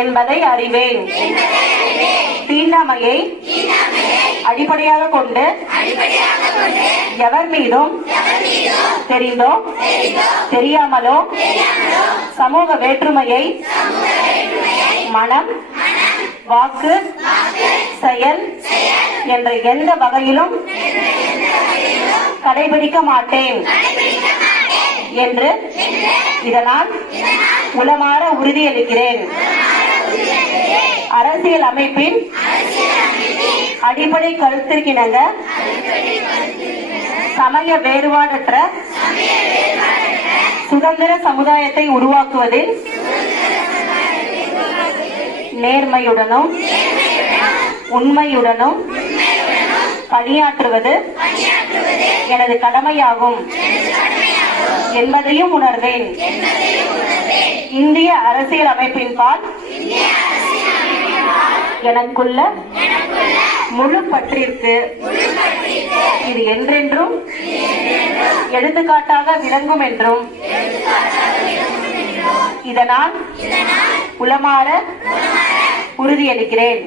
என்பதை அறிவேன். தீண்டாமையை அடிப்படையாக கொண்டு எவர் மீதும் தெரிந்தோ தெரியாமலோ சமூக வேற்றுமையை மனம், வாக்கு, செயல் என்ற எந்த வகையிலும் கடைபிடிக்க மாட்டேன் என்று இதனால் உளமாற உறுதியளிக்கிறேன். அரசியல் அமைப்பின் அடிப்படை கருத்திற்கிணங்க சமய வேறுபாடற்ற சுதந்திர சமுதாயத்தை உருவாக்குவதில் நேர்மையுடனும் உண்மையுடனும் பணியாற்றுவது எனது கடமையாகும் என்பதையும் உணர்வேன். இந்திய அரசியல் அமைப்பின் பால் எனக்குள்ள முழு பற்றிற்கு இது என்றென்றும் எடுத்துக்காட்டாக விளங்கும் என்றும் இதனால் உளமாற உறுதியளிக்கிறேன்.